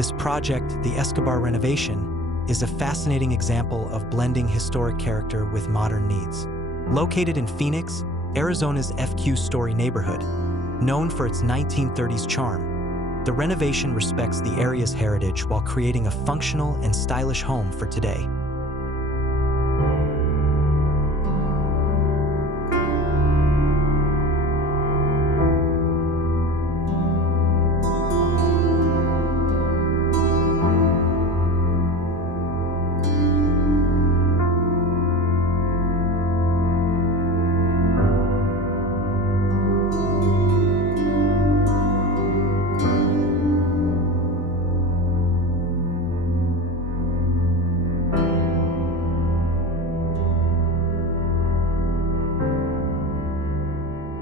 This project, the Escobar Renovation, is a fascinating example of blending historic character with modern needs. Located in Phoenix, Arizona's FQ Story neighborhood, known for its 1930s charm, the renovation respects the area's heritage while creating a functional and stylish home for today.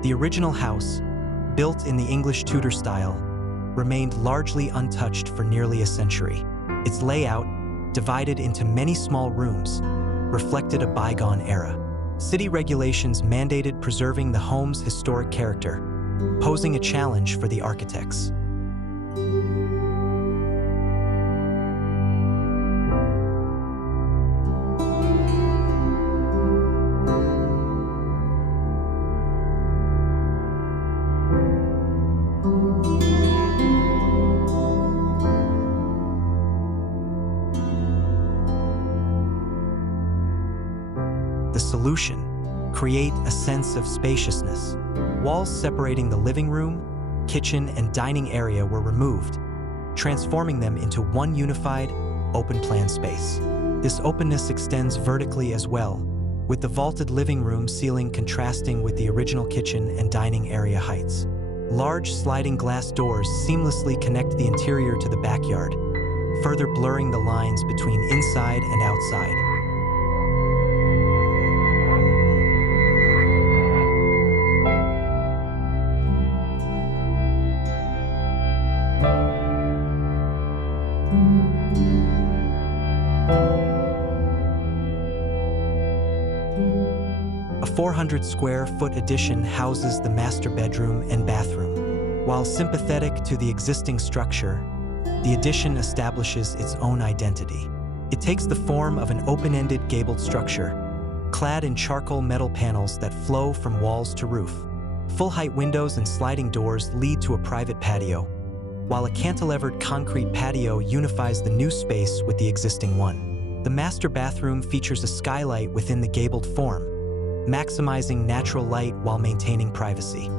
The original house, built in the English Tudor style, remained largely untouched for nearly a century. Its layout, divided into many small rooms, reflected a bygone era. City regulations mandated preserving the home's historic character, posing a challenge for the architects. The solution: create a sense of spaciousness. Walls separating the living room, kitchen, and dining area were removed, transforming them into one unified, open-plan space. This openness extends vertically as well, with the vaulted living room ceiling contrasting with the original kitchen and dining area heights. Large sliding glass doors seamlessly connect the interior to the backyard, further blurring the lines between inside and outside. A 400-square-foot addition houses the master bedroom and bathroom. While sympathetic to the existing structure, the addition establishes its own identity. It takes the form of an open-ended gabled structure, clad in charcoal metal panels that flow from walls to roof. Full-height windows and sliding doors lead to a private patio, while a cantilevered concrete patio unifies the new space with the existing one. The master bathroom features a skylight within the gabled form, maximizing natural light while maintaining privacy.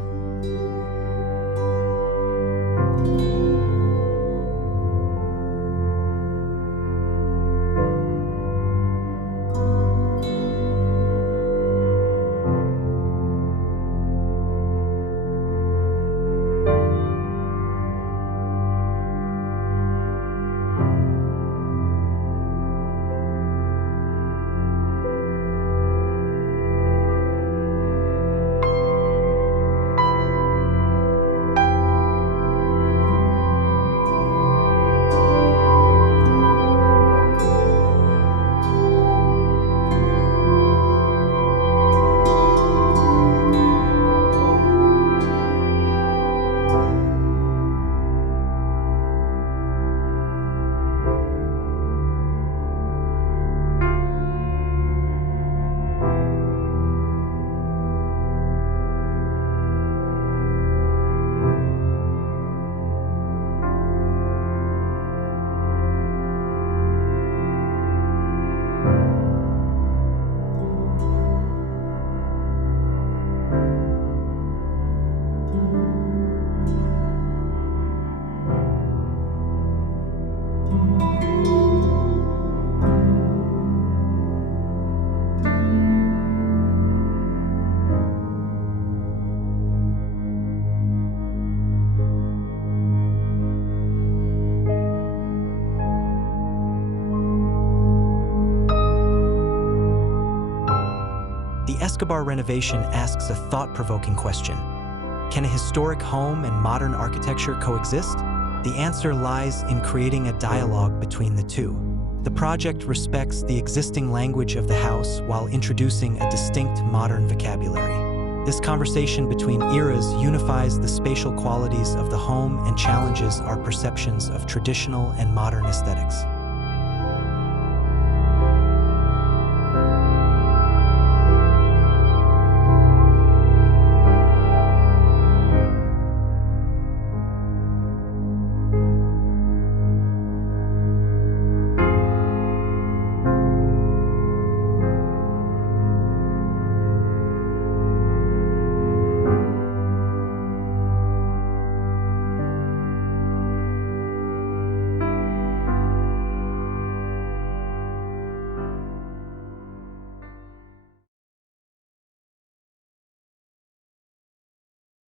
The Escobar Renovation asks a thought-provoking question. Can a historic home and modern architecture coexist? The answer lies in creating a dialogue between the two. The project respects the existing language of the house while introducing a distinct modern vocabulary. This conversation between eras unifies the spatial qualities of the home and challenges our perceptions of traditional and modern aesthetics.